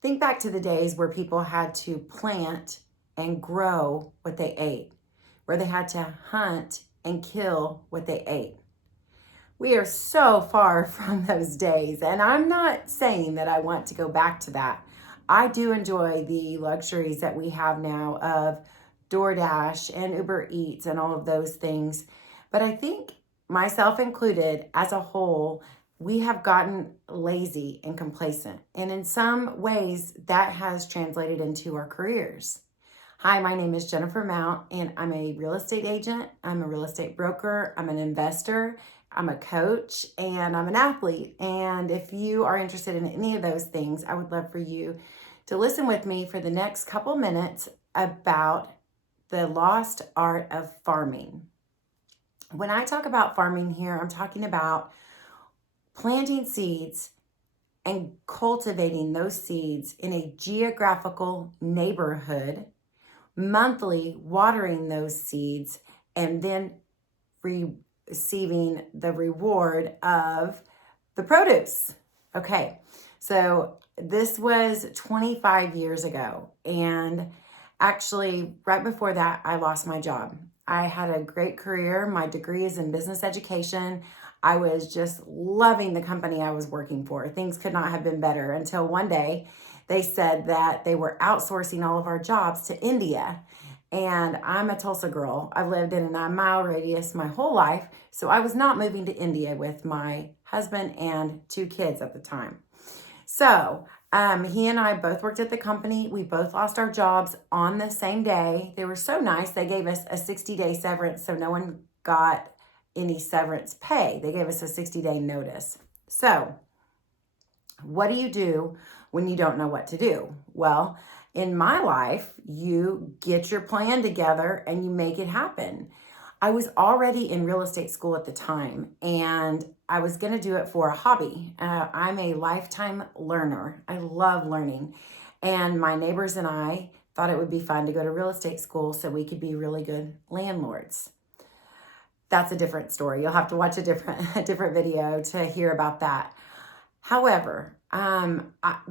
Think back to the days where people had to plant and grow what they ate, where they had to hunt and kill what they ate. We are so far from those days, and I'm not saying that I want to go back to that. I do enjoy the luxuries that we have now of DoorDash and Uber Eats and all of those things. But I think, myself included, as a whole, we have gotten lazy and complacent. And in some ways, that has translated into our careers. Hi, my name is Jennifer Mount, and I'm a real estate agent. I'm a real estate broker. I'm an investor. I'm a coach, and I'm an athlete. And if you are interested in any of those things, I would love for you to listen with me for the next couple minutes about the lost art of farming. When I talk about farming here, I'm talking about planting seeds and cultivating those seeds in a geographical neighborhood, monthly watering those seeds, and then receiving the reward of the produce. Okay, so this was 25 years ago. And actually, right before that, I lost my job. I had a great career. My degree is in business education. I was just loving the company I was working for. Things could not have been better until one day they said that they were outsourcing all of our jobs to India. And I'm a Tulsa girl. I've lived in a 9-mile radius my whole life. So I was not moving to India with my husband and 2 kids at the time. So he and I both worked at the company. We both lost our jobs on the same day. They were so nice. They gave us a 60-day severance, so no one got any severance pay. They gave us a 60-day notice. So what do you do when you don't know what to do? Well, in my life, you get your plan together and you make it happen. I was already in real estate school at the time, and I was going to do it for a hobby. I'm a lifetime learner. I love learning. And my neighbors and I thought it would be fun to go to real estate school so we could be really good landlords. That's a different story. You'll have to watch a different video to hear about that. However,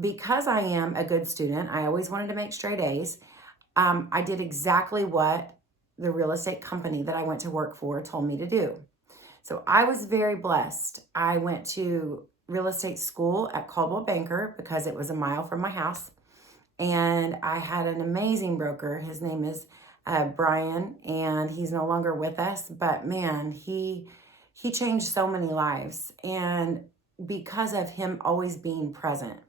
because I am a good student, I always wanted to make straight A's. I did exactly what the real estate company that I went to work for told me to do. So I was very blessed. I went to real estate school at Coldwell Banker because it was a mile from my house. And I had an amazing broker. His name is Brian, and he's no longer with us. But man, he changed so many lives. And because of him always being present.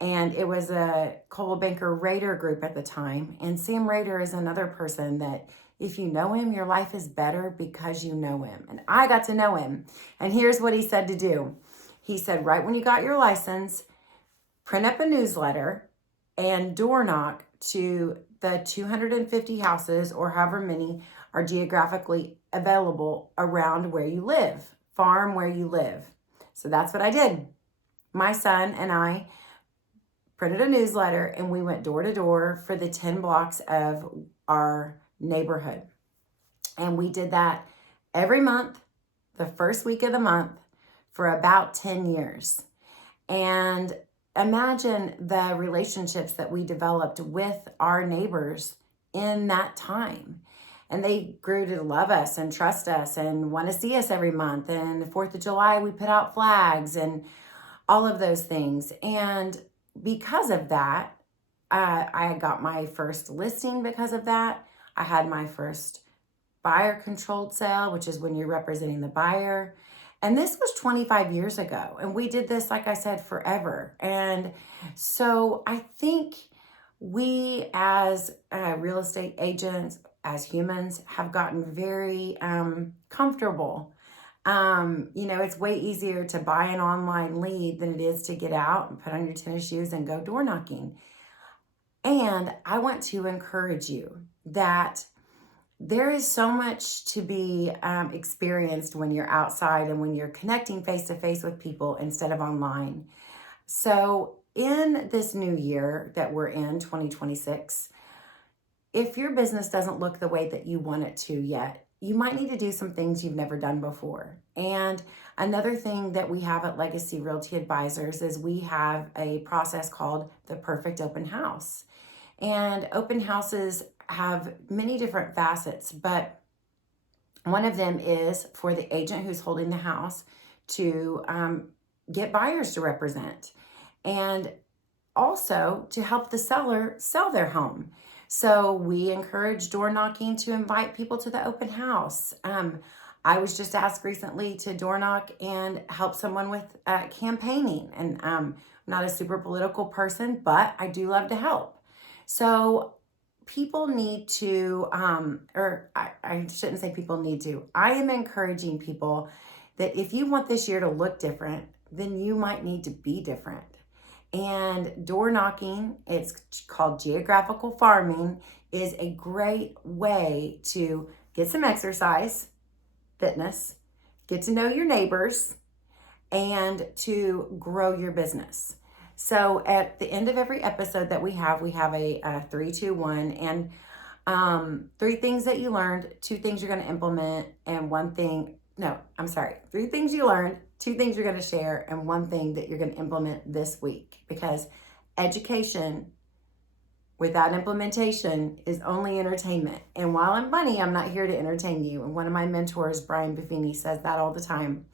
And it was a Coldwell Banker Raider group at the time. And Sam Raider is another person that if you know him, your life is better because you know him. And I got to know him. And here's what he said to do. He said, right when you got your license, print up a newsletter and door knock to the 250 houses or however many are geographically available around where you live, farm where you live. So that's what I did. My son and I printed a newsletter and we went door to door for the 10 blocks of our neighborhood. And we did that every month, the first week of the month, for about 10 years. And imagine the relationships that we developed with our neighbors in that time. And they grew to love us and trust us and want to see us every month. And the 4th of July, we put out flags and all of those things. And because of that, I got my first listing because of that. I had my first buyer controlled sale, which is when you're representing the buyer. And this was 25 years ago. And we did this, like I said, forever. And so I think we as real estate agents, as humans, have gotten very comfortable. It's way easier to buy an online lead than it is to get out and put on your tennis shoes and go door knocking. And I want to encourage you that there is so much to be experienced when you're outside and when you're connecting face to face with people instead of online. So in this new year that we're in, 2026, if your business doesn't look the way that you want it to yet, you might need to do some things you've never done before. And another thing that we have at Legacy Realty Advisors is we have a process called the Perfect Open House. And open houses have many different facets, but one of them is for the agent who's holding the house to get buyers to represent, and also to help the seller sell their home. So we encourage door knocking to invite people to the open house. I was just asked recently to door knock and help someone with campaigning. And I'm not a super political person, but I do love to help. So people need to, I shouldn't say people need to. I am encouraging people that if you want this year to look different, then you might need to be different. And door knocking, it's called geographical farming, is a great way to get some exercise, fitness, get to know your neighbors, and to grow your business. So at the end of every episode that we have a 3, 2, 1, and 3 things that you learned, 2 things you're going to implement, and 3 things you learned, 2 things you're going to share, and 1 thing that you're going to implement this week. Because education without implementation is only entertainment. And while I'm funny, I'm not here to entertain you. And one of my mentors, Brian Buffini, says that all the time.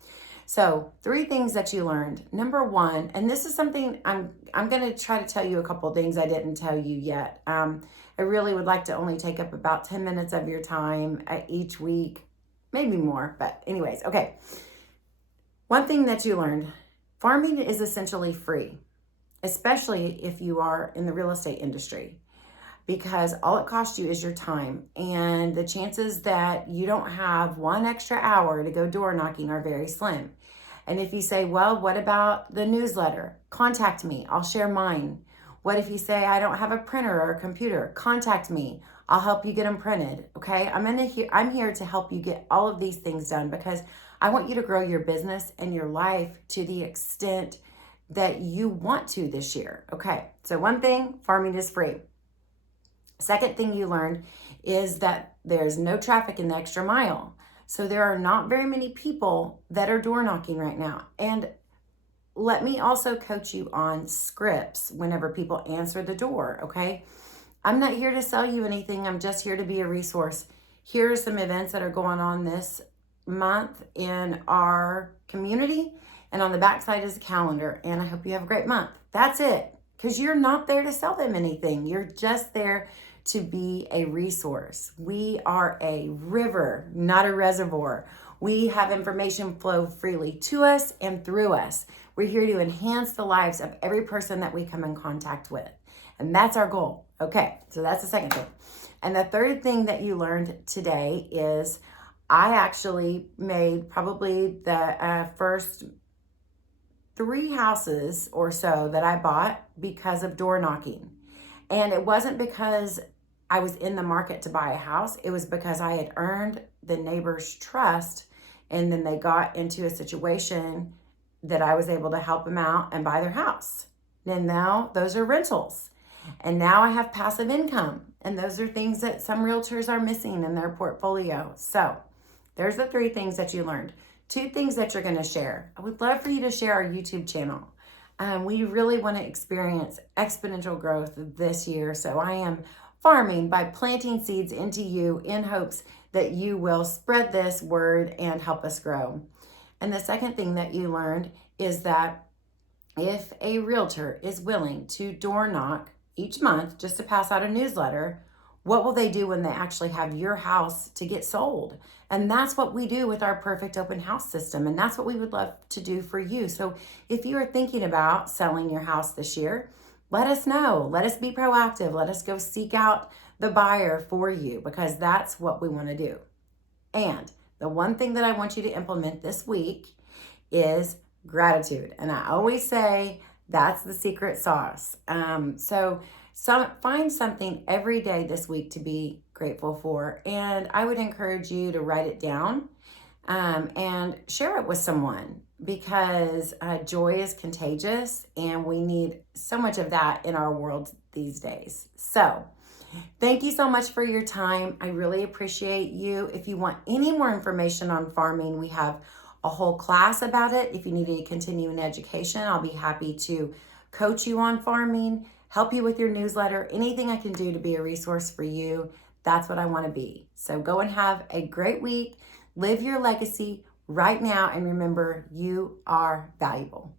So 3 things that you learned. Number 1, and this is something I'm going to try to tell you a couple of things I didn't tell you yet. I really would like to only take up about 10 minutes of your time each week, maybe more, but anyways, okay. 1 thing that you learned, farming is essentially free, especially if you are in the real estate industry, because all it costs you is your time, and the chances that you don't have 1 extra hour to go door knocking are very slim. And if you say, well, what about the newsletter? Contact me, I'll share mine. What if you say, I don't have a printer or a computer? Contact me, I'll help you get them printed, okay? I'm here to help you get all of these things done, because I want you to grow your business and your life to the extent that you want to this year, okay? So 1 thing, farming is free. Second thing you learned is that there's no traffic in the extra mile. So there are not very many people that are door knocking right now. And let me also coach you on scripts whenever people answer the door, okay? I'm not here to sell you anything. I'm just here to be a resource. Here are some events that are going on this month in our community. And on the backside is a calendar. And I hope you have a great month. That's it. Because you're not there to sell them anything. You're just there to be a resource. We are a river, not a reservoir. We have information flow freely to us and through us. We're here to enhance the lives of every person that we come in contact with. And that's our goal. Okay, so that's the second thing. And the third thing that you learned today is I actually made probably the first 3 houses or so that I bought because of door knocking. And it wasn't because I was in the market to buy a house. It was because I had earned the neighbor's trust, and then they got into a situation that I was able to help them out and buy their house. And now those are rentals. And now I have passive income. And those are things that some realtors are missing in their portfolio. So there's the 3 things that you learned. 2 things that you're going to share. I would love for you to share our YouTube channel. We really want to experience exponential growth this year. So I am farming by planting seeds into you in hopes that you will spread this word and help us grow. And the second thing that you learned is that if a realtor is willing to door knock each month just to pass out a newsletter, what will they do when they actually have your house to get sold? And that's what we do with our Perfect Open House system. And that's what we would love to do for you. So if you are thinking about selling your house this year, let us know. Let us be proactive. Let us go seek out the buyer for you, because that's what we want to do. And the 1 thing that I want you to implement this week is gratitude. And I always say that's the secret sauce. So find something every day this week to be grateful for. And I would encourage you to write it down and share it with someone, because joy is contagious and we need so much of that in our world these days. So Thank you so much for your time. I really appreciate you. If you want any more information on farming, we have a whole class about it. If you need to continue in education, I'll be happy to coach you on farming, help you with your newsletter, anything I can do to be a resource for you. That's what I want to be. So go and have a great week. Live your legacy right now, and remember, you are valuable.